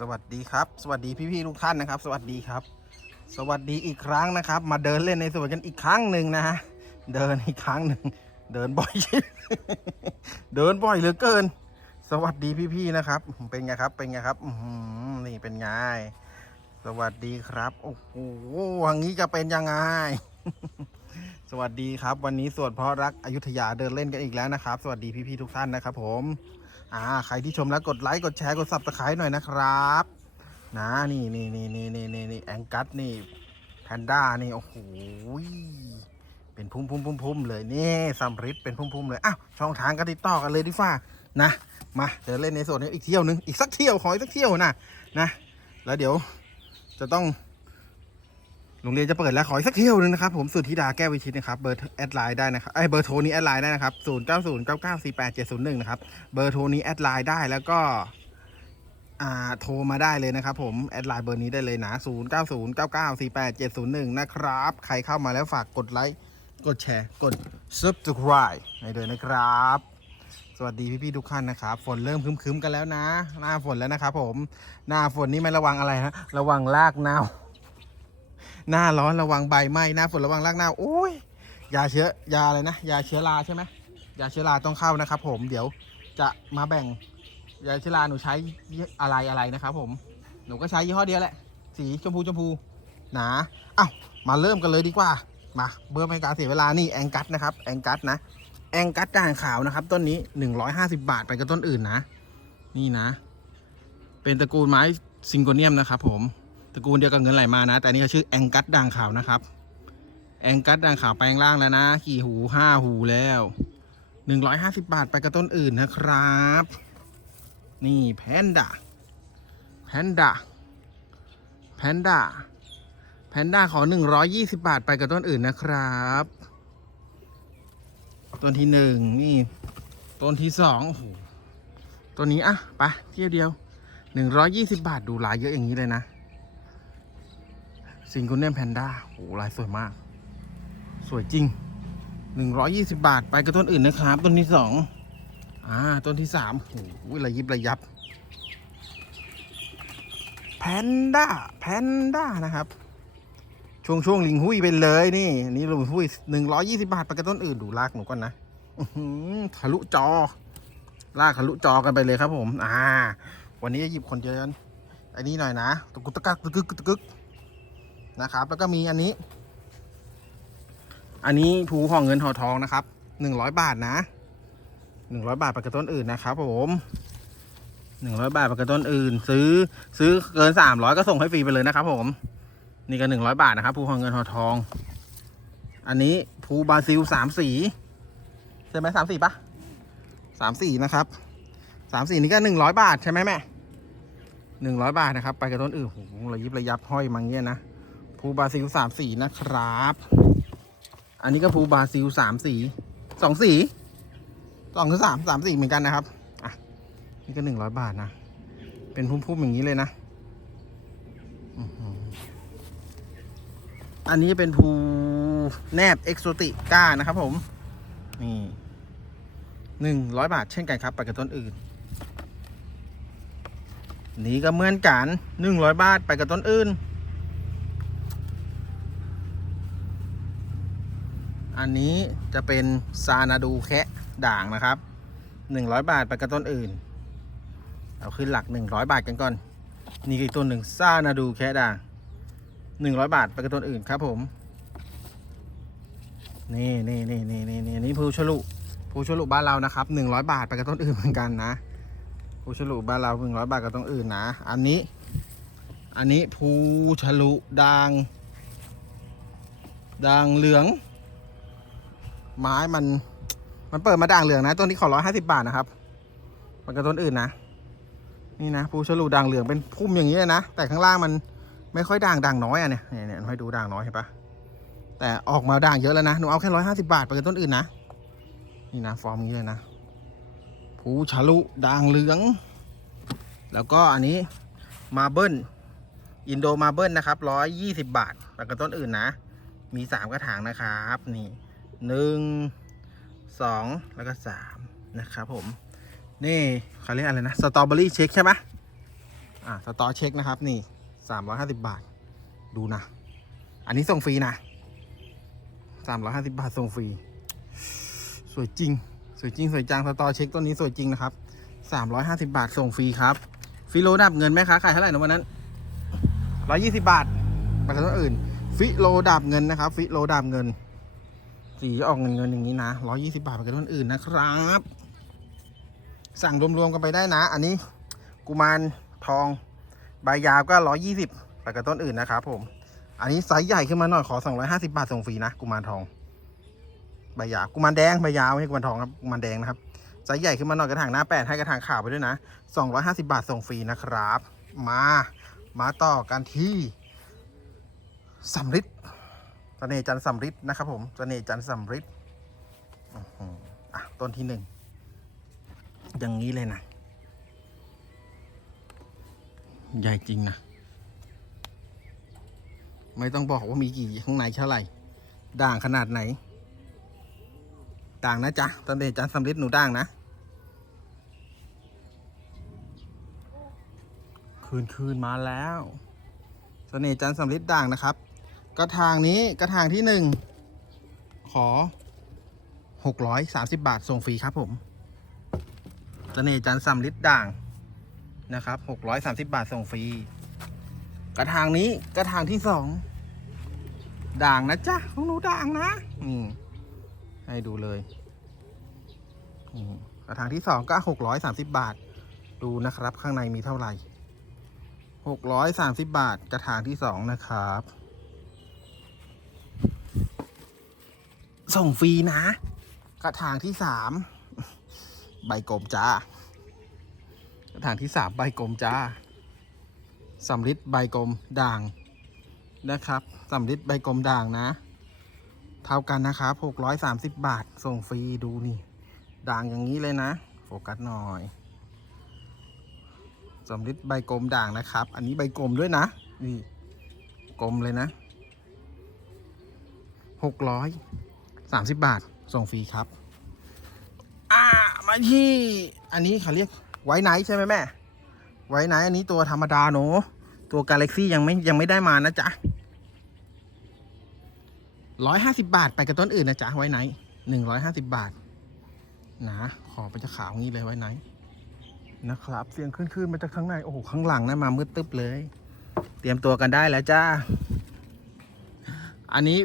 สวัสดีครับ สวัสดีพี่ๆทุกท่านนะครับ สวัสดีครับ สวัสดีอีกครั้งนะครับ มาเดินเล่นในสวนกันอีกครั้งหนึ่งนะฮะเดินอีกครั้งหนึ่งเดินบ่อยเดินบ่อยเหลือเกิน สวัสดีพี่ๆนะครับ เป็นไงครับเป็นไงครับอืนี่เป็นไงสวัสดีครับโอ้โหวันนี้จะเป็นยังไง สวัสดีครับ วันนี้สวนเพราะรักอยุธยาเดินเล่นกันอีกแล้วนะครับ สวัสดีพี่ๆทุกท่านนะครับ ผม อ่าใครที่ชมแล้วกดไลค์กดแชร์กดซับสไครต์หน่อยนะครับนะนี่นี่นี่นี่นี่นี่นี่แองกัสนี่แพนด้านี่โอ้โหเป็นพุ่มพุ่มพุ่มพุ่มเลยนี่ซัมริดเป็นพุ่มพุ่มเลยอ้าวช่องทางกันติดต่อกันเลยดีฟ้านะมาเดินเล่นในโซนนี้อีกเที่ยวนึงอีกสักเที่ยวขออีกสักเที่ยวนะนะแล้วเดี๋ยวจะต้อง โรงเรียนจะเปิดแล้วขออีกสักเที่ยวนึงนะครับผมสุทธิดาแก้ววิชิตนะครับเบอร์แอดไลน์ได้นะครับไอเบอร์โทรนี้แอดไลน์ได้นะครับศูนย์เก้าศูนย์เก้าเก้าสี่แปดเจ็ดศูนย์หนึ่งนะครับเบอร์โทรนี้แอดไลน์ได้แล้วก็อ่าโทรมาได้เลยนะครับผมแอดไลน์เบอร์นี้ได้เลยนะ0 9 0 9 9 4 8 7 0 1นะครับ ใครเข้ามาแล้วฝากกดไลค์กดแชร์กด subscribe ให้ด้วยนะครับ สวัสดีพี่ๆทุกท่านนะครับ ฝนเริ่มคึ้มๆกันแล้วนะ หน้าฝนแล้วนะครับผมหน้าฝนนี่ไม่ระวังอะไรนะระวังรากเน่า หน้าร้อนระวังใบไหม้หน้าฝนระวังรากเน่าโอ้ยยาเชื้อยาอะไรนะยาเชื้อราใช่ไหมยาเชื้อราต้องเข้านะครับ ผมเดี๋ยวจะมาแบ่งยาเชลาหนูใช้อะไรอะไรนะครับ ผมหนูก็ใช้ยี่ห้อเดียวแหละ สีชมพูชมพูหนาเอ้ามาเริ่มกันเลยดีกว่า มาเบื่อไม่การเสียเวลานี่แองกัสนะครับแองกัสนะแองกัสด่างขาวนะครับ ต้นนี้ 150 บาทไปกับต้นอื่นนะ นี่นะ เป็นตระกูลไม้ซิงโกเนียมนะครับผม ตระกูลเดียวกับเงินไหลมานะ แต่นี่เขาชื่อแองกัสด่างขาวนะครับ แองกัสด่างขาวแปลงร่างแล้วนะขี่หูห้าหูแล้ว150บาทไปกับต้นอื่นนะครับ นี่แพนด้าแพนด้าแพนด้าแพนด้าขอ120บาทไปกับต้นอื่นนะครับต้นที่หนึ่งนี่ต้นที่สองโอ้โหต้นนี้อะไปเที่ยวเดียว120บาทดูลายเยอะอย่างนี้เลยนะ ซิงคูเนียมแพนด้าโอ้โหลายสวยมาก สวยจริง 120 บาทไปกับต้นอื่นนะครับ ต้นที่สองอ่า ต้นที่สามโอ้โหระยิบระยับ แพนด้า แพนด้านะครับ ช่วงช่วงลิงหุยไปเลยนี่ นี่ลิงหุยหนึ่งร้อยี่สิบาทไปกับต้นอื่น ดูลากหนูก่อนนะหือทะลุจอ ลากทะลุจอกันไปเลยครับผม อ่า วันนี้จะหยิบคนเยวกันอันนี้หน่อยนะตะกุกตะกักตะกึกตะกึก นะครับ แล้วก็มีอันนี้ อันนี้ภูห่อเงินห่อทองนะครับหนึ่งร้อยบาทนะหนึ่งร้อยบาทไปกับต้นอื่นนะครับผมหนึ่งร้อยบาทไปกับต้นอื่น ซื้อซื้อเกินสามร้อยก็ส่งให้ฟรีไปเลยนะครับ ผม นี่ก็หนึ่งร้อยบาทนะครับภูทองเงินทอทอง อันนี้ภูบราซิลสามสีใช่ไหมสามสีปะสามสีนะครับสามสีนี้ก็หนึ่งร้อยบาทใช่ไหมแม่หนึ่งร้อยบาทนะครับ ไปกับต้นอื่นโอ้โหระยิบระยับห้อยมังเงี้ยนะ ภูบราซิลสามสีนะครับ อันนี้ก็ภูบราซิลสามสีสองสีสองถึงสามสามสี่เหมือนกันนะครับ อะ นี่ก็หนึ่งร้อยบาทนะ เป็นพุ่มๆอย่างนี้เลยนะ อันนี้เป็นภูแนบเอ็กโซติก้านะครับผม นี่หนึ่งร้อยบาทเช่นกันครับไปกับต้นอื่น นี่ก็เหมือนกันหนึ่งร้อยบาทไปกับต้นอื่น อันนี้จะเป็นซานาดูแคะด่างนะครับหนึ่งร้อยบาทไปกับต้นอื่น เอาขึ้นหลักหนึ่งร้อยบาทกันก่อน นี่คือต้นหนึ่งซานาดูแคะด่างหนึ่งร้อยบาทไปกับต้นอื่นครับผม นี่นี่นี่นี่นี่นี่นี่ภูชลุภูชลุบ้านเรานะครับหนึ่งร้อยบาทไปกับต้นอื่นเหมือนกันนะภูชลุบ้านเราหนึ่งร้อยบาทกับต้นอื่นนะ อันนี้ อันนี้ภูชลุด่างด่างเหลือง ไม้มัน มันเปิดมาด่างเหลืองนะต้นนี้ขอร้อยห้าสิบาทนะครับ มันกับต้นอื่นนะ นี่นะภูฉลูด่างเหลืองเป็นพุ่มอย่างนี้เลยนะ แต่ข้างล่างมันไม่ค่อยด่างด่างน้อยอะเนี่ยเนี่ยเนี่ยให้ดูด่างน้อยเห็นปะแต่ออกมาด่างเยอะแล้วนะหนูเอาแค่ร้อยห้าสิบาทไปกับต้นอื่นนะนี่นะฟอร์มนี้เลยนะภูฉลูด่างเหลือง แล้วก็อันนี้มาเบิลอินโดมาเบิลนะครับร้อยยี่สิบาทไปกับต้นอื่นนะ มีสามกระถางนะครับ นี่ หนึ่งสองแล้วก็สามนะครับผม นี่เขาเรียกอะไรนะ สตรอเบอรี่เช็คใช่ไหมออะสตอเช็คนะครับ นี่สามร้อยห้าสิบาท ดูนะ อันนี้ส่งฟรีนะสามร้อยห้าสิบาทส่งฟรี สวยจริง สวยจริง สวยจัง สตอเช็คต้นนี้สวยจริงนะครับสามร้อยห้าสิบาทส่งฟรีครับฟิโลดับเงินแม่ค้าขายเท่าไหร่นะวันนั้นร้อยี่สิบาทไปกับต้นอื่น ฟิโลดับเงินนะครับ ฟิโลดับเงิน สีจะออกเงินเงินอย่างนี้นะร้อยี่สิบาทไปกับต้นอื่นนะครับ สั่งรวมๆกันไปได้นะ อันนี้กุมารทองใบยาวก็ร้อยี่สิบไปกับต้นอื่นนะครับผม อันนี้ไซส์ใหญ่ขึ้นมาหน่อยขอสองร้อยห้าสิบาทส่งฟรีนะกุมารทองใบยาวกุมารแดงใบยาวไม่ใช่กุมารทองครับกุมารแดงนะครับไซส์ใหญ่ขึ้นมาหน่อยกระถางหน้าแปดให้กระถางขาวไปด้วยนะสองร้อยห้าสิบาทส่งฟรีนะครับ มา มาต่อกันที่สำริด สน่ห์จันทร์สำริดนะครับผมเสน่ห์จันทร์สำริดอื้อหืออะต้นที่หนึ่งอย่างนี้เลยนะใหญ่จริงนะ ไม่ต้องบอกว่ามีกี่ข้างในเท่าไหร่ ด่างขนาดไหน ด่างนะจ๊ะตอนเด็กจันสำลิดหนูด่างนะ คืนคืนมาแล้วเสน่ห์จันทร์สำลิดด่างนะครับ กระถางนี้กระถางที่หนึ่งขอหกร้อยสามสิบบาทส่งฟรีครับผมเสน่ห์จันทร์สำลิดด่างนะครับหกร้อยสามสิบบาทส่งฟรีกระถางนี้กระถางที่สองด่างนะจ๊ะของหนูด่างนะนี่ให้ดูเลยกระถางที่สองก็หกร้อยสามสิบบาท ดูนะครับ ข้างในมีเท่าไหร่หกร้อยสามสิบบาท กระถางที่สองนะครับ ส่งฟรีนะ กระถางที่สามใบกลมจ้ากระถางที่สามใบกลมจ้าสำริดใบกลมด่างนะครับสำริดใบกลมด่างนะ เท่ากันนะครับ630บาท ส่งฟรีดูนี่ ด่างอย่างนี้เลยนะ โฟกัสหน่อยสำริดใบกลมด่างนะครับ อันนี้ใบกลมด้วยนะ นี่กลมเลยนะ 30 บาท ส่งฟรีครับ อ่า มาที่อันนี้เขาเรียกไว้ไนท์ใช่ไหมแม่ ไว้ไหนอันนี้ตัวธรรมดาหนูตัวกาแล็กซี่ยังไม่ยังไม่ได้มานะจ๊ะร้อยห้าสิบาท ไปกับต้นอื่นนะจ๊ะไว้ไหนหนึ่งร้อยห้าสิบาท นะ ขอไปจะขาวงี้เลยไว้ไหน นะครับ เสียงขึ้นขึ้นมาจากข้างใน โอ้โห ข้างหลังนะมามืดตึ๊บเลย เตรียมตัวกันได้แล้วจ้า อันนี้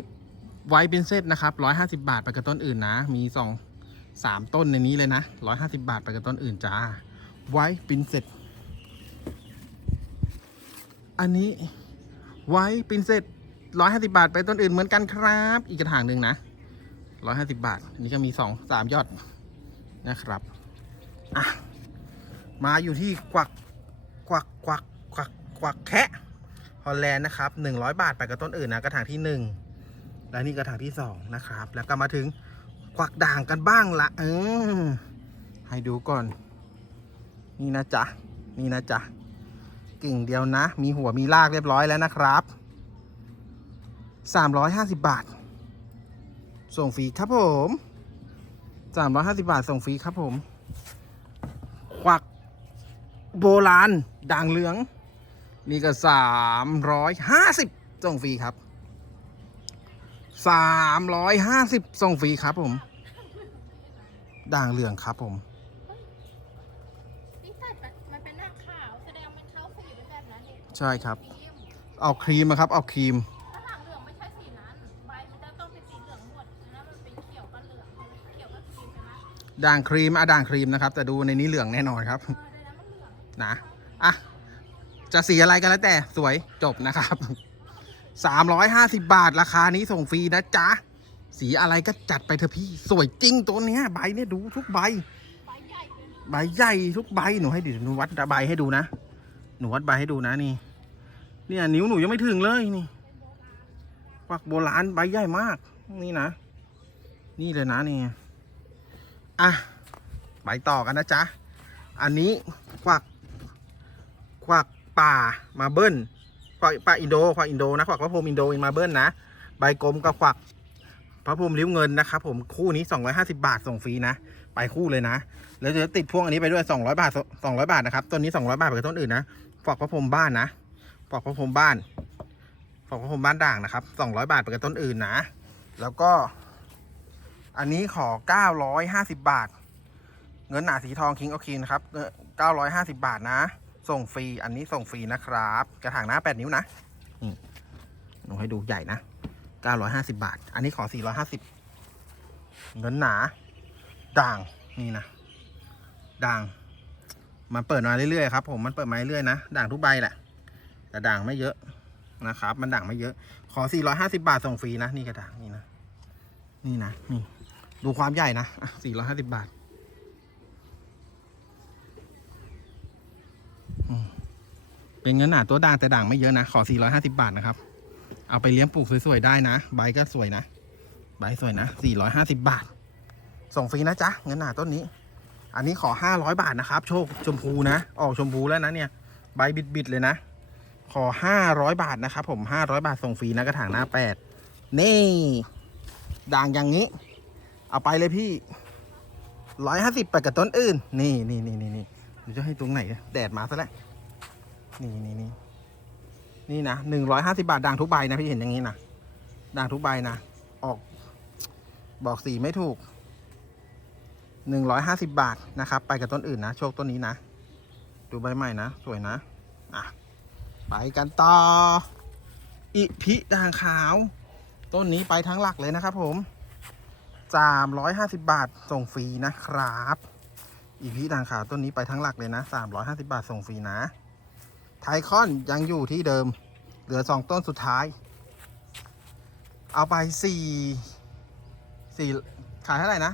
ไว้เป็นเซตนะครับร้อยห้าสิบาทไปกับต้นอื่นนะ มีสองสามต้นในนี้เลยนะร้อยห้าสิบาทไปกับต้นอื่นจ้า ไว้ปินเสร็จอันนี้ไว้ปินเสร็จร้อยห้าสิบาท ไปต้นอื่นเหมือนกันครับ อีกกระถางหนึ่งนะร้อยห้าสิบาท อันนี้ก็มีสองสามยอดนะครับอะมาอยู่ที่กวักกวักกวักกวักกวักแคะฮอลแลนด์นะครับหนึ่งร้อยบาท ไปกับต้นอื่นนะกระถางที่หนึ่ง และนี่กระถางที่สองนะครับ แล้วก็มาถึงกวักด่างกันบ้างละเออให้ดูก่อน นี่นะจ๊ะ นี่นะจ๊ะ กิ่งเดียวนะ มีหัวมีรากเรียบร้อยแล้วนะครับ 350 บาท ส่งฟรีครับผม 350 บาทส่งฟรีครับผม ควักโบราณด่างเหลือง นี่ก็ 350ส่งฟรีครับ 350ส่งฟรีครับผม ด่างเหลืองครับผมที่ใส่แบบมันเป็นหน้าขาวแสดงมันเข้าสีเป็นแบบนั้นเองใช่ครับครีมเอาครีมนะครับ เอาครีม ถ้าหางเหลืองไม่ใช่สีนั้น ใบมันจะต้องเป็นสีเหลืองหมดนะมันเป็นเขียวกับเหลืองเขียวกับครีมใช่ไหมด่างครีมอะด่างครีมนะครับ แต่ดูในนี้เหลืองแน่นอนครับ เออในนั้นมันเหลือง นะ อะ จะสีอะไรกันแล้วแต่สวยจบนะครับ 350 บาท ราคานี้ส่งฟรีนะจ๊ะ สีอะไรก็จัดไปเถอะพี่ สวยจริงตัวเนี้ยใบเนี่ยดูทุกใบ ใบใหญ่ทุกใบหนูให้ดิหนูวัดใบให้ดูนะ หนูวัดใบให้ดูนะนี่ เนี่ยนิ้วหนูยังไม่ถึงเลยนี่ปักโบราณใบใหญ่มาก นี่นะ นี่เลยนะนี่ อะไปต่อกันนะจ๊ะ อันนี้ควักควักป่ามาเบิ้ล ควักป่าอินโดควักอินโดนะควักพระพรหมอินโดอินมาเบิลนะใบกลมกับควักพระพรหมริ้วเงินนะครับผมคู่นี้ 250 บาทส่งฟรีนะ ไปคู่เลยนะ แล้วจะติดพ่วงอันนี้ไปด้วย 200 บาท 200 บาทนะครับต้นนี้ 200 บาทไปกับต้นอื่นนะปลอกพระพรหมบ้านนะปลอกพระพรหมบ้านปลอกพระพรหมบ้านด่างนะครับสองร้อยบาทไปกับต้นอื่นนะ แล้วก็ อันนี้ขอเก้าร้อยห้าสิบบาท เงินหนาสีทองคิงเอคินะครับเก้าร้อยห้าสิบาทนะ ส่งฟรีอันนี้ส่งฟรีนะครับ กระถางหน้าแปดนิ้วนะนี่หนูให้ดูใหญ่นะเก้าร้อยห้าสิบาท อันนี้ขอสี่ร้อยห้าสิบเงินหนา ด่างนี่นะ ด่าง มันเปิดมาเรื่อยๆครับผมมันเปิดมาเรื่อยๆนะ ด่างทุกใบแหละ แต่ด่างไม่เยอะนะครับ มันด่างไม่เยอะ ขอ 450 บาทส่งฟรีนะ นี่กระด่างนี่นะ นี่นะ นี่ ดูความใหญ่นะอะ450 บาท เป็นเงินหนาตัวด่างแต่ด่างไม่เยอะนะ ขอ 450 บาทนะครับ เอาไปเลี้ยงปลูกสวยๆได้นะ ใบก็สวยนะ ใบสวยนะ 450 บาท ส่งฟรีนะจ๊ะ เงินหนาต้นนี้ อันนี้ขอ 500 บาทนะครับ โชคชมพูนะ ออกชมพูแล้วนะเนี่ย ใบบิดๆเลยนะ ขอ 500 บาทนะครับ ผม 500 บาทส่งฟรีนะกระถางหน้า 8 นี่ ด่างอย่างนี้ เอาไปเลยพี่150ไปกับต้นอื่น นี่นี่นี่นี่ จะให้ตรงไหนแดดมาซะแล้วนี่นี่นี่นี่นะ150บาทด่างทุกใบนะพี่เห็นอย่างนี้นะด่างทุกใบนะออกบอกสีไม่ถูกหนึ่งร้อยห้าสิบบาทนะครับ ไปกับต้นอื่นนะ โชคต้นนี้นะ ดูใบใหม่นะ สวยนะ อะ ไปกันต่อ อิพิด่างขาว ต้นนี้ไปทั้งหลักเลยนะครับผมสามร้อยห้าสิบบาทส่งฟรีนะครับ อิพิด่างขาวต้นนี้ไปทั้งหลักเลยนะสามร้อยห้าสิบาทส่งฟรีนะ ไทคอนยังอยู่ที่เดิม เหลือสองต้นสุดท้าย เอาไปสี่สี่ขายเท่าไหร่นะ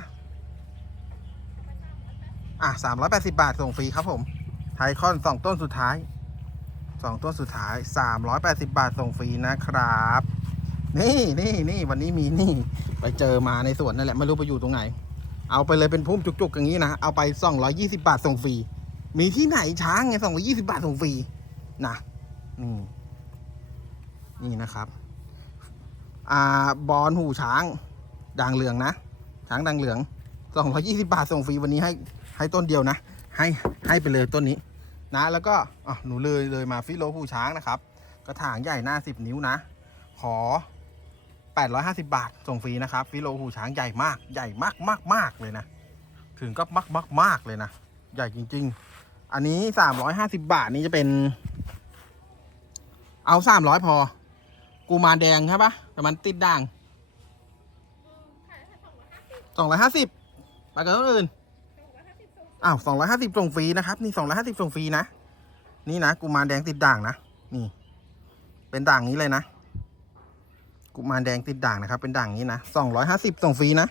อะสามร้อยแปดสิบาทส่งฟรีครับผม ไทคอนสองต้นสุดท้ายสองต้นสุดท้ายสามร้อยแปดสิบาทส่งฟรีนะครับนี่นี่นี่วันนี้มีนี่ ไปเจอมาในสวนนั่นแหละ ไม่รู้ไปอยู่ตรงไหน เอาไปเลยเป็นพุ่มจุกๆอย่างนี้นะเอาไปสองร้อยี่สิบาทส่งฟรีมีที่ไหนช้างไงสองร้อยี่สิบาทส่งฟรีนะนี่นี่นะครับ อ่าบอลหูช้างด่างเหลืองนะช้างด่างเหลืองสองร้อยี่สิบาทส่งฟรีวันนี้ให้ให้ต้นเดียวนะ ให้ให้ไปเลยต้นนี้ นะ แล้วก็อะหนูเลยเลยมาฟิโลผู้ช้างนะครับ กระถางใหญ่หน้า10นิ้วนะ ขอ 850 บาท ส่งฟรีนะครับฟิโลหูช้างใหญ่มากใหญ่มากมากมากเลยนะ ถึงก็มากมากมากเลยนะ ใหญ่จริง ๆ อันนี้ 350 บาทนี่จะเป็น เอา 300 พอ กูมาแดงใช่ปะแต่มันติดด่างขายแค่สองร้าสิบ250ไปกับต้นอื่นสองร้อยห้าวสองร้อยห้าสิบส่งฟรีนะครับ นี่สองร้อยห้าสิบส่งฟรีนะ นี่นะกุมาแดงติดด่างนะ นี่ เป็นด่างนี้เลยนะ กุมารแดงติดด่างนะครับ เป็นด่างนี้นะสองร้อยห้าสิบส่งฟรีนะ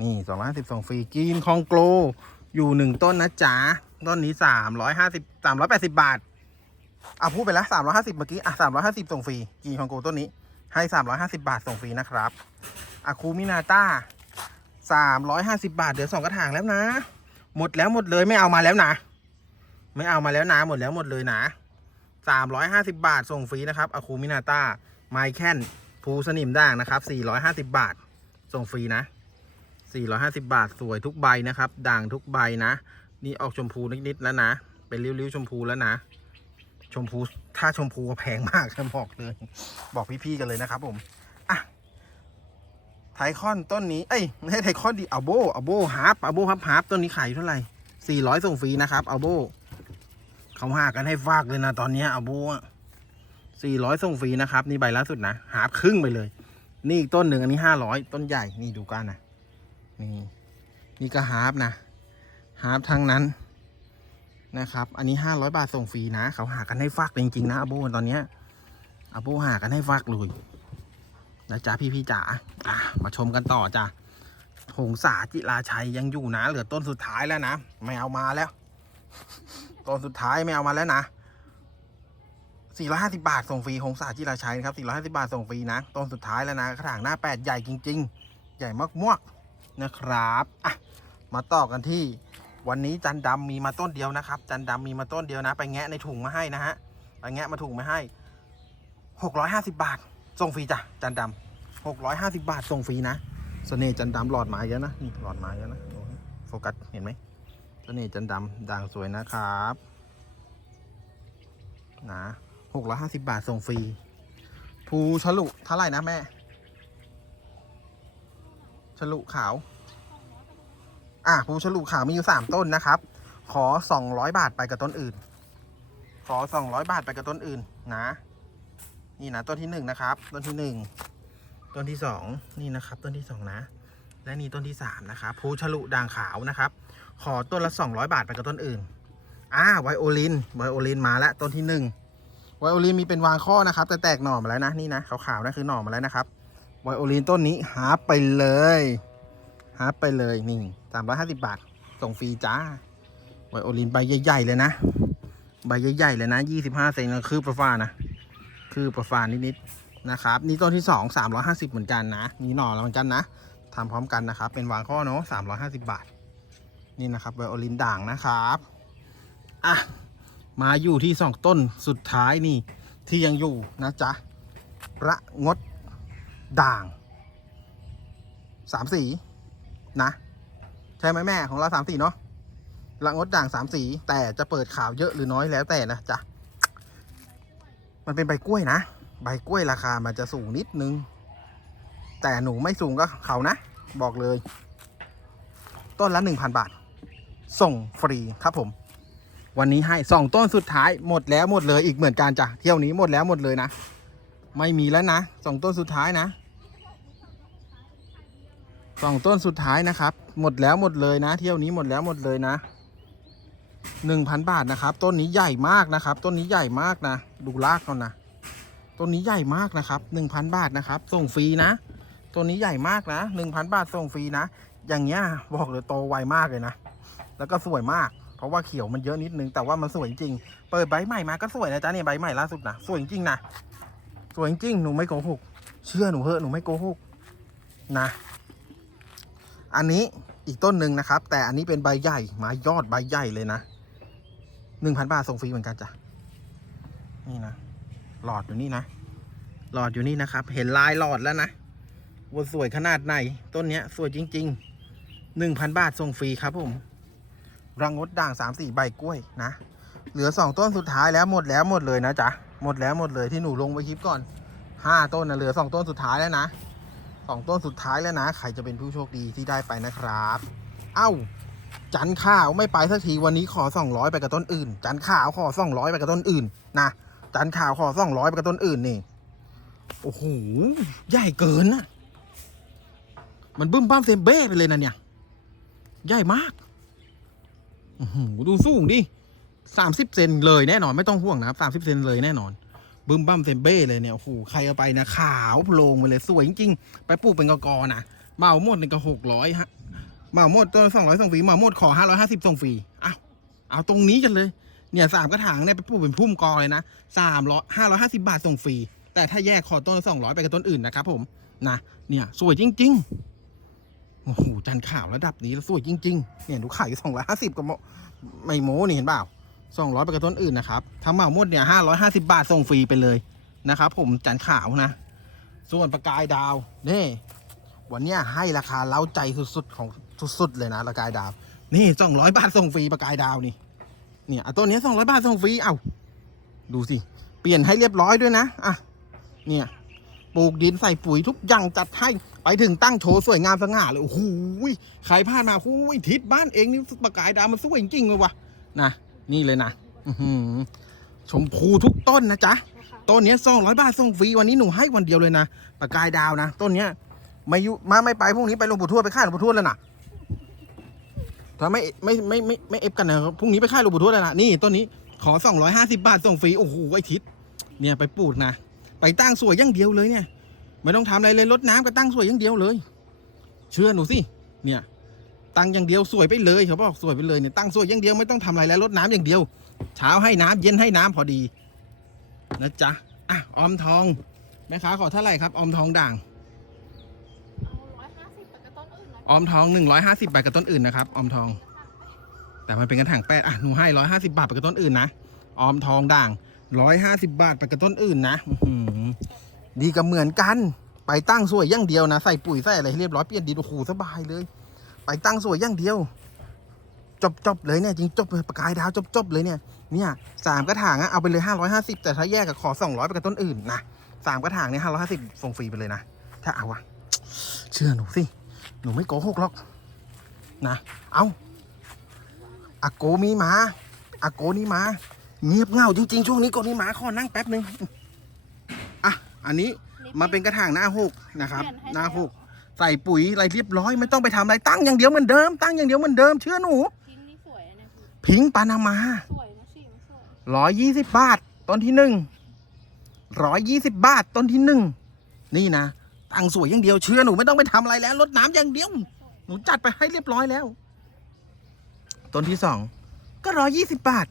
นี่สองร้อยห้าสิบส่งฟรีจีนคองโกลอยู่หนึ่งต้นนะจ๊ะต้นนี้สามร้อยห้าสิบสามร้อยแปดสิบาทอะพูดไปแล้วสามร้อยห้าสิบเมื่อกี้อะสามร้อยห้าสิบส่งฟรีจีนคองโกลต้นนี้ให้สามร้อยห้าสิบาทส่งฟรีนะครับอะคูมินาต้าสามร้อยห้าสิบาทเดี๋ยวสองกระถางแล้วนะ หมดแล้วหมดเลยไม่เอามาแล้วนะ ไม่เอามาแล้วนะ หมดแล้วหมดเลยนะสามร้อยห้าสิบาทส่งฟรีนะครับอะคูมินาต้าไมแคน ภูสนิมด่างนะครับสี่ร้อยห้าสิบาท ส่งฟรีนะสี่ร้อยห้าสิบาทสวยทุกใบนะครับ ด่างทุกใบนะ นี่ออกชมพูนิดๆแล้วนะ เป็นริ้วๆชมพูแล้วนะ ชมพูถ้าชมพูแพงมากจะบอกเลย บอกพี่ๆกันเลยนะครับผม อะ ไทคอนต้นนี้ เอ้ยไม่ใช่ไทคอนดิอัลโบอัลโบฮาร์ปอัลโบฮับฮาร์ปต้นนี้ขายเท่าไหร่สี่ร้อยส่งฟรีนะครับอัลโบเขาหากันให้ฟากเลยนะตอนนี้อัลโบอะ สี่ร้อยส่งฟรีนะครับ นี่ใบล่าสุดนะหาบครึ่งไปเลย นี่อีกต้นหนึ่งอันนี้ห้าร้อยต้นใหญ่นี่ดูกันนะนี่นี่ก็ฮาร์ปนะฮาร์ปทั้งนั้นนะครับ อันนี้ห้าร้อยบาทส่งฟรีนะ เขาหากันให้ฟากจริงๆนะอัลโบตอนเนี้ยอัลโบหากันให้ฟากเลยนะจ๊ะพี่พี่จ๋าอะมาชมกันต่อจ้ะหงสาจิราชัยยังอยู่นะ เหลือต้นสุดท้ายแล้วนะ ไม่เอามาแล้ว ต้นสุดท้ายไม่เอามาแล้วนะ 450 บาทส่งฟรีหงสาจิราชัยนะครับ450 บาทส่งฟรีนะต้นสุดท้ายแล้วนะกระถางหน้า 8 ใหญ่จริง ๆ ใหญ่มากๆนะครับอะมาต่อกันที่วันนี้จันดำมีมาต้นเดียวนะครับ จันดำมีมาต้นเดียวนะ ไปแงะในถุงมาให้นะฮะไปแงะมาถุงมาให้ 650 บาทส่งฟรีจ้ะจันดำ650 บาทส่งฟรีนะเสน่ห์จันดำหลอดไม้เยอะนะนี่หลอดไม้เยอะนะโฟกัสเห็นไหมเสน่ห์จันดำด่างสวยนะครับนะ หกร้อยห้าสิบาทส่งฟรี ภูฉลุเท่าไหร่นะแม่ฉลุขาว อะภูฉลุขาวมีอยู่สามต้นนะครับ ขอสองร้อยบาทไปกับต้นอื่น ขอสองร้อยบาทไปกับต้นอื่นนะ นี่นะต้นที่หนึ่งนะครับ ต้นที่หนึ่งต้นที่สองนี่นะครับ ต้นที่สองนะ และนี่ต้นที่สามนะครับภูฉลุด่างขาวนะครับ ขอต้นละสองร้อยบาทไปกับต้นอื่น อ่าไวโอลินไวโอลินมาแล้วต้นที่หนึ่ง ไวโอลินมีเป็นวางข้อนะครับ แต่แตกหน่อมาแล้วนะนี่นะขาวๆนะคือหน่อมาแล้วนะครับไวโอลินต้นนี้หาไปเลยหาไปเลยนี่สามร้อยห้าสิบบาทส่งฟรีจ้าไวโอลินใบใหญ่ๆเลยนะ ใบใหญ่ๆเลยนะยี่สิบห้าเซนคือประฟ้านะ คือประฟ้านิดๆนะครับ นี่ต้นที่สองสามร้อยห้าสิบเหมือนกันนะนี่หน่อแล้วเหมือนกันนะทำพร้อมกันนะครับ เป็นวางข้อเนาะสามร้อยห้าสิบบาท นี่นะครับไวโอลินด่างนะครับ อะ มาอยู่ที่สองต้นสุดท้ายนี่ที่ยังอยู่นะจ๊ะระงดด่างสามสีนะ ใช่ไหมแม่ของเราสามสีเนาะระงดด่างสามสี แต่จะเปิดข่าวเยอะหรือน้อยแล้วแต่นะจ๊ะมันเป็นใบกล้วยนะ ใบกล้วยราคามันจะสูงนิดนึง แต่หนูไม่สูงก็เขานะ บอกเลย ต้นละหนึ่งพันบาท ส่งฟรีครับผม วันนี้ให้สองต้นสุดท้ายหมดแล้วหมดเลยอีกเหมือนกันจ้ะเที่ยวนี้หมดแล้วหมดเลยนะ ไม่มีแล้วนะสองต้นสุดท้ายนะสองต้นสุดท้ายนะครับ หมดแล้วหมดเลยนะ เที่ยวนี้หมดแล้วหมดเลยนะหนึ่งพันบาทนะครับ ต้นนี้ใหญ่มากนะครับ ต้นนี้ใหญ่มากนะ ดูรากเขานะต้นนี้ใหญ่มากนะครับหนึ่งพันบาทนะครับ ส่งฟรีนะต้นนี้ใหญ่มากนะหนึ่งพันบาทส่งฟรีนะ อย่างเงี้ยบอกเลยโตไวมากเลยนะ แล้วก็สวยมาก เพราะว่าเขียวมันเยอะนิดนึงแต่ว่ามันสวยจริง เปิดใบใหม่มาก็สวยนะจ๊ะเนี่ยใบใหม่ล่าสุดนะสวยจริงนะสวยจริงหนูไม่โกหก เชื่อหนูเหอะหนูไม่โกหกนะ อันนี้อีกต้นหนึ่งนะครับ แต่อันนี้เป็นใบใหญ่มายอดใบใหญ่เลยนะหนึ่งพันบาทส่งฟรีเหมือนกันจ้ะนี่นะหลอดอยู่นี่นะหลอดอยู่นี่นะครับ เห็นลายหลอดแล้วนะว่าสวยขนาดไหนต้นเนี้ยสวยจริงๆหนึ่งพันบาทส่งฟรีครับผม รังงดด่างสามสี่ใบกล้วยนะ เหลือสองต้นสุดท้ายแล้วหมดแล้วหมดเลยนะจ๊ะ หมดแล้วหมดเลยที่หนูลงไว้คลิปก่อนห้าต้นนะเหลือสองต้นสุดท้ายแล้วนะสองต้นสุดท้ายแล้วนะ ใครจะเป็นผู้โชคดีที่ได้ไปนะครับ เอ้า จันข่าวไม่ไปสักทีวันนี้ขอสองร้อยไปกับต้นอื่น จันข่าวขอสองร้อยไปกับต้นอื่นนะ จันข่าวขอสองร้อยไปกับต้นอื่นนี่ โอ้โห ใหญ่เกินนะมันบึ้มบ้ามเซมเบ้ไปเลยนะเนี่ย ใหญ่มาก ดูสูงดิสามสิบเซนเลยแน่นอน ไม่ต้องห่วงนะครับสามสิบเซนเลยแน่นอน บึ้มบั้มเซมเบ้เลยเนี่ยโอ้โหใครเอาไปนะขาวโพลงไปเลยสวยจริงๆไปปลูกเป็นกอกอนะเมาหมดในก็หกร้อยฮะเมาหมดตัวสองร้อยส่งฟรีเมาหมดขอห้าร้อยห้าสิบส่งฟรีอ้าเอาตรงนี้กันเลยเนี่ยสามกระถางเนี่ยไปปลูกเป็นพุ่มกอเลยนะสามร้อยห้าร้อยห้าสิบาทส่งฟรีแต่ถ้าแยกขอต้นสองร้อยไปกับต้นอื่นนะครับผมนะเนี่ยสวยจริง ๆ โอ้โหจันข่าวระดับนี้แล้วสวยจริง ๆ เนี่ยดูขายสองร้อยห้าสิบกับไม่โม้นี่เห็นเปล่าสองร้อยไปกับต้นอื่นนะครับถ้าเหมาหมดเนี่ยห้าร้อยห้าสิบาทส่งฟรีไปเลยนะครับ ผมจันขาวนะ ส่วนประกายดาวนี่วันเนี้ยให้ราคาเล้าใจสุดๆของสุดๆเลยนะประกายดาว นี่สองร้อยบาทส่งฟรีประกายดาวนี่เนี่ยต้นนี้สองร้อยบาทส่งฟรีเอ้าดูสิเปลี่ยนให้เรียบร้อยด้วยนะอะเนี่ย ปลูกดินใส่ปุ๋ยทุกอย่างจัดให้ไปถึงตั้งโชว์สวยงามสง่าเลยโอ้โหใครพลาดมาโอ้ยทิศบ้านเองนี่ประกายดาวมันสวยจริงเลยวะนะนี่เลยนะชมพูทุกต้นนะจ๊ะต้นนี้สองร้อยบาทส่งฟรีวันนี้หนูให้วันเดียวเลยนะประกายดาวนะต้นเนี้ยไม่ยุมาไม่ไปพรุ่งนี้ไปหลวงปู่ทวดไปค่ายหลวงปู่ทวดแล้วนะถ้าไม่ไม่ไม่ไม่ไม่เอฟกันนะพรุ่งนี้ไปค่ายหลวงปู่ทวดแล้วนะนี่ต้นนี้ขอสองร้อยห้าสิบาทส่งฟรีโอ้โหไอทิศเนี่ยไปปลูกนะ ไปตั้งสวยอย่างเดียวเลยเนี่ย ไม่ต้องทำอะไรเลยรดน้ำก็ตั้งสวยอย่างเดียวเลย เชื่อหนูสิเนี่ย ตั้งอย่างเดียวสวยไปเลยเขาบอกสวยไปเลยเนี่ยตั้งสวยอย่างเดียวไม่ต้องทำอะไรแล้วรดน้ำอย่างเดียว เช้าให้น้ำเย็นให้น้ำพอดีนะจ๊ะอะออมทองแม่ค้าขอเท่าไหร่ครับออมทองด่างเอาร้อยห้าสิบไปกับต้นอื่นนะออมทอง150บาทกับต้นอื่นนะครับออมทอง แต่มันเป็นกระถางแปดอะหนูให้150บาทไปกับต้นอื่นนะออมทองด่าง 150บบาทไปกับต้นอื่นนะดีกับเหมือนกัน ไปตั้งสวยอย่างเดียวนะ ใส่ปุ๋ยใส่อะไรเรียบร้อยเปลี่ยนดินโอ้โหสบายเลย ไปตั้งสวยอย่างเดียว จบจบเลยเนี่ยจริงจบเลยประกายดาวจบจบเลยเนี่ยเนี่ยสามกระถางอะเอาไปเลยห้าร้อยห้าสิบแต่ถ้าแยกกับขอสองร้อยไปกับต้นอื่นนะสามกระถางเนี่ยห้าร้อยห้าสิบส่งฟรีไปเลยนะถ้าเอาอะเชื่อหนูสิหนูไม่โกหกหรอกนะเอาอาโกมีมาอาโกนี่มา เงียบเหงาจริงๆ ช่วงนี้โกนี่หมาขอนั่งแป๊บหนึ่งอะ อันนี้มาเป็นกระถางหน้าหกนะครับ หน้าหกใส่ปุ๋ยอะไรเรียบร้อยไม่ต้องไปทำอะไรตั้งอย่างเดียวเหมือนเดิมตั้งอย่างเดียวเหมือนเดิมเชื่อหนู ทิ้งนี่สวยนะพี่พิงค์ปานามาสวยนะสีมันสวยร้อยยี่สิบบาท ต้นที่หนึ่งร้อยยี่สิบบาท ต้นที่หนึ่งนี่นะตั้งสวยอย่างเดียวเชื่อหนูไม่ต้องไปทำอะไรแล้วรดน้ำอย่างเดียว หนูจัดไปให้เรียบร้อยแล้ว ต้นที่สองก็ร้อยยี่สิบบาท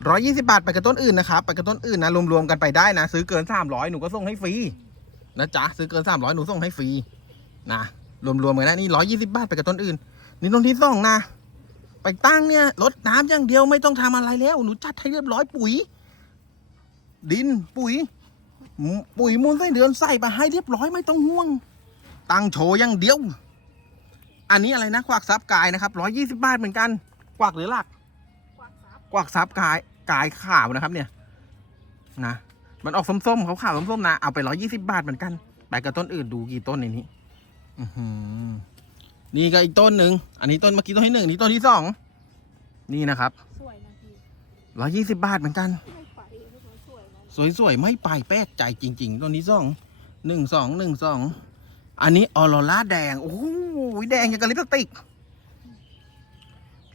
สวยนะร้อยยี่สิบาท ไปกับต้นอื่นนะครับ ไปกับต้นอื่นนะรวมๆกันไปได้นะ ซื้อเกินสามร้อยหนูก็ส่งให้ฟรีนะจ๊ะซื้อเกินสามร้อยหนูส่งให้ฟรีนะรวมๆกันได้นี่ร้อยยี่สิบาทไปกับต้นอื่น นี่ต้นที่สองนะ ไปตั้งเนี่ยรดน้ำอย่างเดียวไม่ต้องทำอะไรแล้ว หนูจัดให้เรียบร้อยปุ๋ย ดินปุ๋ย ปุ๋ยมูลไส้เดือนใส่ไปให้เรียบร้อยไม่ต้องห่วง ตั้งโชว์อย่างเดียว อันนี้อะไรนะควักซับกายนะครับร้อยยี่สิบาทเหมือนกันควักหรือหลักกวักซับกาย กายขาวนะครับ เนี่ย นะมันออกส้มๆขาวๆส้มๆนะเอาไปร้อยี่สิบาทเหมือนกันไปกับต้นอื่นดูกี่ต้นในนี้อื้อหือนี่ก็อีกต้นหนึ่งอันนี้ต้นเมื่อกี้ต้นที่หนึ่งนี่ต้นที่สองนี่นะครับสวยนะพี่ร้อยี่สิบาทเหมือนกันไม่ไปทุกคนสวยนะสวยๆไม่ไปแป๊กใจจริง ๆต้นที่สองหนึ่งสองหนึ่งสองอันนี้ออโรล่าแดงโอ้โหแดงอย่างกับลิปสติก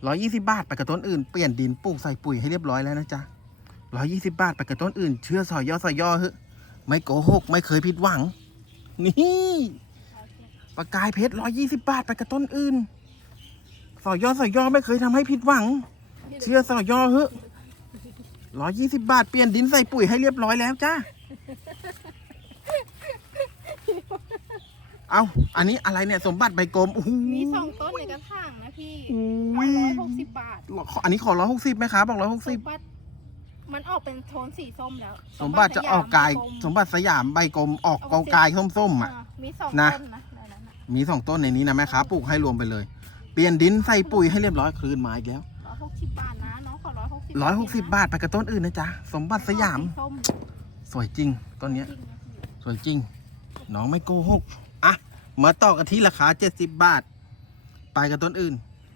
ร้อยี่สิบาทไปกับต้นอื่น เปลี่ยนดินปลูกใส่ปุ๋ยให้เรียบร้อยแล้วนะจ๊ะร้อยี่สิบาทไปกับต้นอื่น เชื่อสอยย่อสอยย่อเฮ้ไม่โกหกไม่เคยผิดหวัง นี่โอเคประกายเพชรร้อยี่สิบาทไปกับต้นอื่น สอยย่อสอยย่อไม่เคยทำให้ผิดหวัง เชื่อสอยย่อเฮ้ร้อยี่สิบาทเปลี่ยนดินใส่ปุ๋ยให้เรียบร้อยแล้วจ้าเอา อันนี้อะไรเนี่ย สมบัติใบกลมโอ้โหมีสองต้นในกระถางนะพี่อุ้ยร้อยหกสิ บบาทอันนี้ขอร้อยหกสิบไหมครับบอกร้อยหกสสิบมบัติมันออกเป็นโทนสีส้มแล้วสมบัติจะออกกาย สมบัติสยามใบกลมออกกอกายส้มๆอะอ่ามีสองนะ ต้นนะในนั้นน่ะมีสองต้นในนี้นะแม่ค้าปลูกให้รวมไปเลย เปลี่ยนดินใส่ปุ๋ยให้เรียบร้อยคืนมาอีกแล้วร้อยหกสิบบาทนะน้องขอร้อยหกสิบร้อยหกสิบบาทไปกับต้นอื่นนะจ๊ะสมบัติสยามสีส้มสวยจริงต้นเนี้ย จริงนะพี่สวยจริง น้องไม่โกหก อะ มาต่อกันที่ราคา 70 บาท ไปกับต้นอื่น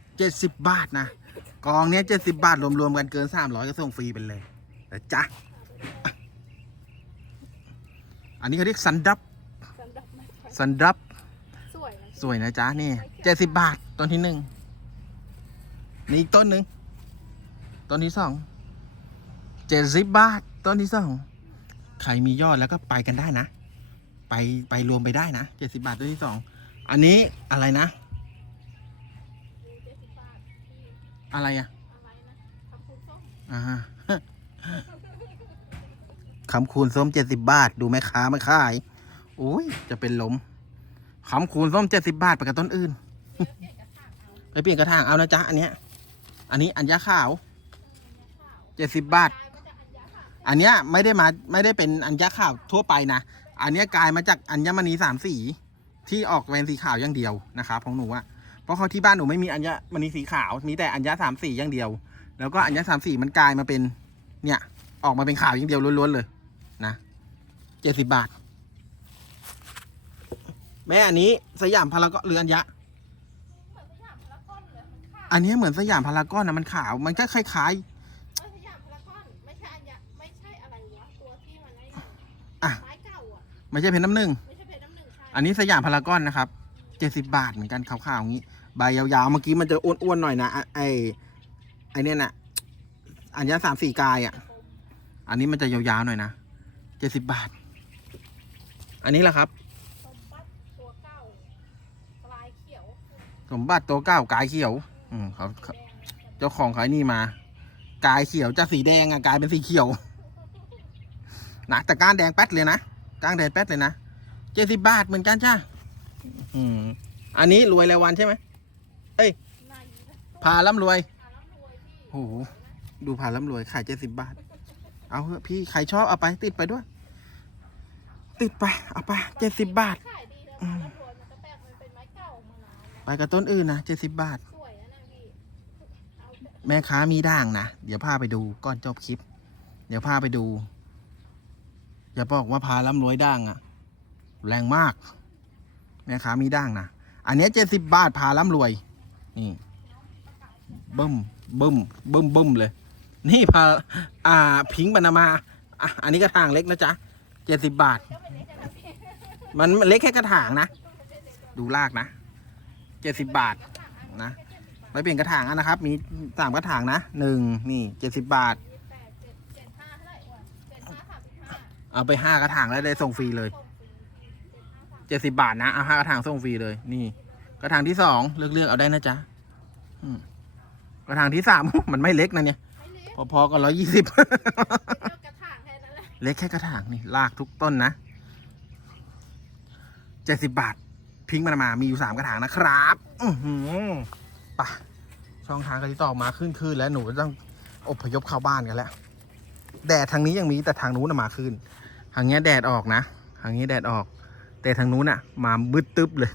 70 บาทนะ กองเนี้ย70บาท รวม ๆ กันเกิน300ก็ส่งฟรีไปเลยนะจ๊ะอะอันนี้เขาเรียกซันดับสำหรับไม้ไผ่ซันดับ สวยนะสวยนะจ๊ะ นี่70บาท ต้นที่หนึ่งนี่อีกต้นหนึ่งต้นที่สอง70บาท ต้นที่สองใครมียอดแล้วก็ไปกันได้นะ ไปไปรวมไปได้นะเจ็ดสิบาทตัวที่สองอันนี้อะไรนะ อะไรอะอะไรนะขอบคุณส้มอ่าคำคูณส้มเจ็ดสิบาท ดูแม่ค้ามาขายอุ้ยจะเป็นลมคำคูณส้มเจ็ดสิบาทไปกับต้นอื่นเดี๋ยวเปลี่ยนกระถางเอาไปเปลี่ยนกระถางเอานะจ๊ะอันเนี้ย อันนี้อัญญาขาวข้าวเจ็ดสิบบาทกลายมาจากอัญญาค่ะอันเนี้ยไม่ได้มาไม่ได้เป็นอัญญาขาวทั่วไปนะ อันเนี้ยกลายมาจากอัญมณีสามสีที่ออกเป็นสีขาวอย่างเดียวนะครับของหนูอะเพ ราะเขาที่บ้านหนูไม่มีอัญมณีสีขาว มีแต่อัญญาสามสีอย่างเดียว แล้วก็อัญญาสามสีมันกลายมาเป็น เนี่ย ออกมาเป็นขาวอย่างเดียวล้วนๆเลย นะเจ็ดสิบบาท แม่อันนี้สยามพารากอนหรืออัญญะเหมือนสยามพารากอนเลยมันขาวอันนี้เหมือนสยามพารากอนนะมันขาว มันก็คล้ายเอ้ยสยามพารากอนไม่ใช่อัญญาไม่ใช่อะไรวะตัวที่มันไอ้ๆอะไม้เก่าอะไม่ใช่เพชรน้ำหนึ่งไม่ใช่เพชรน้ำหนึ่งใช่อันนี้สยามพารากอนนะครับเจ็ดสิบาทเหมือนกันขาวๆอย่างนี้ ใบยาวๆ เมื่อกี้มันจะอ้วนๆหน่อยนะไอไอเนี่ยน่ะอันนี้สามสี่กายอะ อันนี้มันจะยาวๆหน่อยนะเจ็ดสิบบาท อันนี้แหละครับ สมบัติตัวเก่าปลายเขียวสมบัติตัวเก้ากายเขียว อืมเขาเขาเจ้าของขาไอ้นี่มา กายเขียวจากสีแดงอะกลายเป็นสีเขียวนะแต่ก้านแดงแป๊ดเลยนะก้านแดงแป๊ดเลยนะเจ็ดสิบาทเหมือนกันจ้าอืมอันนี้รวยรายวันใช่ไหม นายพาล่ำรวยหาล้ำรวยโอ้โหดูผ่าล้ำรวยขายเจ็ดสิบบาท เอาเถอะพี่ใครชอบเอาไปติดไปด้วย ติดไปเอาไปเจ็ดสิบบาท ขายดีแล้วหาล้ำรวยมันก็แปลกมันเป็นไม้เก่ามานานแล้วไปกับต้นอื่นนะเจ็ดสิบบาท สวยนะนะพี่แม่ค้ามีด่างนะ เดี๋ยวพาไปดูก่อนจบคลิป เดี๋ยวพาไปดู อย่าบอกว่าพาล้ำรวยด่างอะแรงมาก แม่ค้ามีด่างนะ อันเนี้เจ็ดสิบบาทพาล้ำรวย นี่บึ้มบึ้มบึ้มบึ้มเลย นี่พาอ่าพิงค์บานามาอะอันนี้กระถางเล็กนะจ๊ะเจ็ดสิบบาท มันเล็กแค่กระถางนะ ดูรากนะเจ็ดสิบบาทนะไปเปลี่ยนกระถางอะนะครับ มีสามกระถางนะหนึ่งนี่เจ็ดสิบบาทเอาไปห้ากระถางแล้วได้ส่งฟรีเลยเจ็ดสามเจ็ดสิบาทนะเอาห้ากระถางส่งฟรีเลยนี่ กระถางที่สองเลือกเลือกเอาได้นะจ๊ะอืมกระถางที่สาม มันไม่เล็กนะเนี่ยไม่เล็กพอๆกันร้อยยี่สิบเลือกกระถางแค่นั้นแหละเล็กแค่กระถางนี่ลากทุกต้นนะเจ็ดสิบบาท พิงค์มันมามีอยู่สามกระถางนะครับอือหือไปะช่องทางการติดต่อมาขึ้นขึ้นแล้วหนูก็ต้องอพยพเข้าบ้านกันแล้ว แดดทางนี้ยังมีแต่ทางนู้นน่ะมาขึ้น ทางเนี้ยแดดออกนะ ทางนี้แดดออก แต่ทางนู้นน่ะ มามืดตึ๊บเลย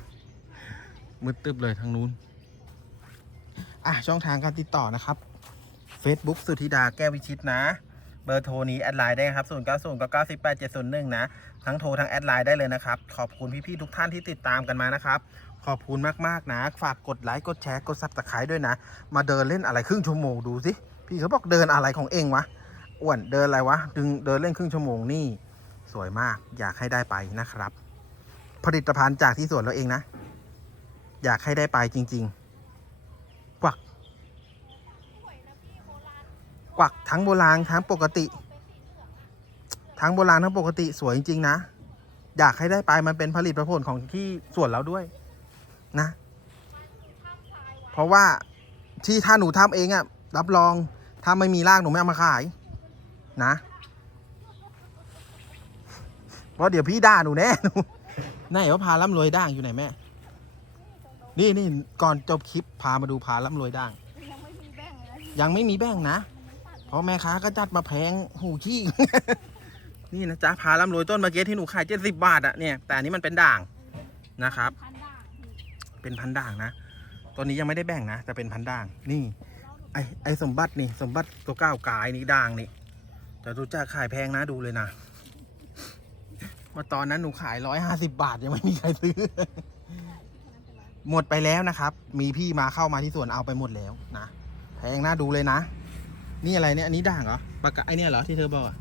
มืดตึบเลยทางนู้น อะช่องทางการติดต่อนะครับ Facebook สุธิดาแก้ววิชิตนะ เบอร์โทรนี้แอดไลน์ได้นะครับ 0 9 0 9 9 8 7 0 1 นะ ทั้งโทรทั้งแอดไลน์ได้เลยนะครับ ขอบคุณพี่ๆทุกท่านที่ติดตามกันมานะครับ ขอบคุณมากๆนะ ฝากกดไลค์ กดแชร์ กดซับสไครต์ด้วยนะ มาเดินเล่นอะไรครึ่งชั่วโมงดูสิ พี่เขาบอกเดินอะไรของเองวะ อ้วนเดินอะไรวะ ดึงเดินเล่นครึ่งชั่วโมงนี่ สวยมาก อยากให้ได้ไปนะครับ ผลิตภัณฑ์จากที่สวนเราเองนะ อยากให้ได้ไปจริง ๆ กวักสวยนะพี่โบราณกวักทั้งโบราณทั้งปกติเป็นสีเหลืองอะทั้งโบราณทั้งปกติสวยจริง ๆ นะ อยากให้ได้ไปมันเป็นผลิตผลของที่สวนเราด้วยนะข้ามซ้ายไว้เพราะว่าที่ถ้าหนูทำเองอะรับรองถ้าไม่มีรากหนูไม่เอามาขาย นะเพราะเดี๋ยวพี่ด่าหนูแน่หนูไหนว่าพาล่ำรวยด่างอยู่ไหนแม่ นี่นี่ก่อนจบคลิปพามาดูพาล่ำรวยด่าง ยังไม่มีแบ่งเลยนะยังไม่มีแบ่งนะมันยังตัดเพราะแม่ค้าก็จัดมาแพงหูขี้ นี่นะจ๊ะพาล่ำรวยต้นเมื่อกี้ที่หนูขายเจ็ดสิบบาทอะเนี่ยแต่อันนี้มันเป็นด่างนะครับ พันด่างพี่เป็นพันด่างนะตัวนี้ยังไม่ได้แบ่งนะแต่เป็นพันด่าง นี่ ไอไอสมบัตินี่ สมบัติตัวก้าวกายนี่ด่างนี่แต่ดูจะขายแพงนะดูเลยนะเมาตอนนั้นหนูขายร้อยห้าสิบาทยังไม่มีใครซื้อ หมดไปแล้วนะครับ มีพี่มาเข้ามาที่สวนเอาไปหมดแล้วนะแพงน่าดูเลยนะ นี่อะไรเนี่ยอันนี้ด่างเหรอปากกาไอเนี่ยเหรอที่เธอบอกอะ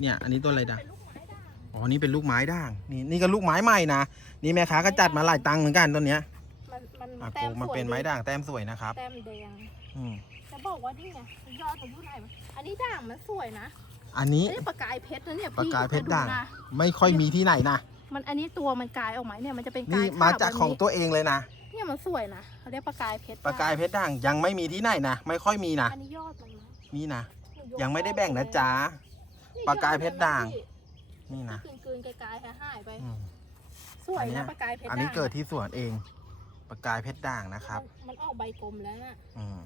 เนี่ย อันนี้ตัวอะไรด่างเป็นลูกไม้ด่างอ๋อนี่เป็นลูกไม้ด่างนี่นี่ก็ลูกไม้ใหม่นะนี่แม่ค้าก็จัดมาหลายตังค์เหมือนกันต้นเนี้ยมันมันอาแต้กูมมันสวยเป็นไม้ด่างแต้มสวยนะครับแต้มแดงอืมจะบอกว่านี่ไงยอดมันอยู่ไหนวะอันนี้ด่างมันสวยนะอันนี้ อันนี้ประกายเพชรนะเนี่ยประพี่กายเพชรจะด่างนะไม่ค่อยมีที่ไหนนะ มันอันนี้ตัวมันกายออกมาเนี่ยมันจะเป็นกานี่ยมาขวจากแบบของนี้ตัวเองเลยนะเนี่ยมันสวยนะเขาเรียกประกายเพชรประกายเพชรด่างยังไม่มีที่ไหนนะไม่ค่อยมีนะอันนี้ยอดมันนะนี่นะหนูกยังไม่ได้แบ่งนะจ๊ะ นี่ประกายเพชรด่างยอดมันนี่นะนะพี่กลืนๆกายๆหายๆไปอืม สวยอันเนี้นะยประกายเพชรอันนี้ด่างเกิดที่สวนเองประกายเพชรด่างนะครับ มันมันออกใบกลมแล้วน่ะอืม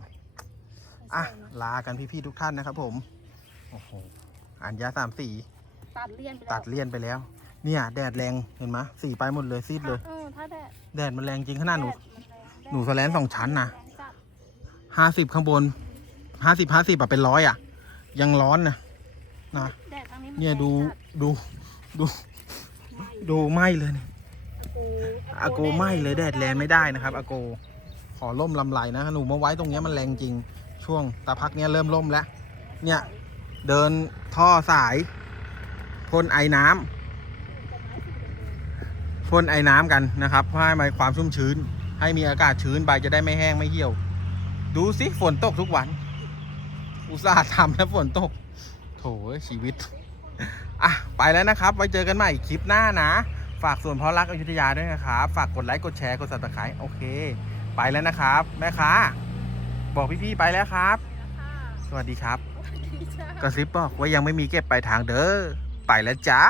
มันอะ สวยนะลากันพี่ ๆ ทุกท่านนะครับผม โอ้โหอัญญาสามสี ตัดเลี่ยนไปแล้ว ตัดเลี่ยนไปแล้ว เนี่ยแดดแรงเห็นไหมยสีไปหมดเลยซีดเลย เออถ้าแดดแดดมันแรงจริงขนาดหนูแดดมัแรงหนูสแลนสองชั้นนะแรงจัดห้าสิบข้างบนห้าสิบห้าสิบอะเป็นร้อยอะยังร้อนนะนะแดดทางนี้มัเนี่ยแรงดูจัดูดูดูไหมเลยเนี่ยอาอาโกไหมเลยแดดแรงไม่ได้นะครับอาโกขอล่มลำไรนะหนูมาไว้ตรงเนี้ยมันแรงจริง ช่วงตาพักเนี้ยเริ่มล่มแล้ว เนี่ยเดินท่อสายพ่นไอ้น้ำ พ่นไอ้น้ำกันนะครับเพื่อให้มีความชุ่มชื้น ให้มีอากาศชื้นใบจะได้ไม่แห้งไม่เหี่ยว ดูสิฝนตกทุกวัน อุตส่าห์ทำแล้วฝนตก โถชีวิตอะไปแล้วนะครับ ไว้เจอกันใหม่คลิปหน้านะ ฝากส่วนเพราะรักอยุธยาด้วยนะครับ ฝากกดไลค์กดแชร์กด subscribe โอเค ไปแล้วนะครับ แม่ค้าบอกพี่ๆไปแล้วครับ สวัสดีครับ กระซิบบอกว่ายังไม่มีเก็บไปลายทางเด้อไปแล้วจ้า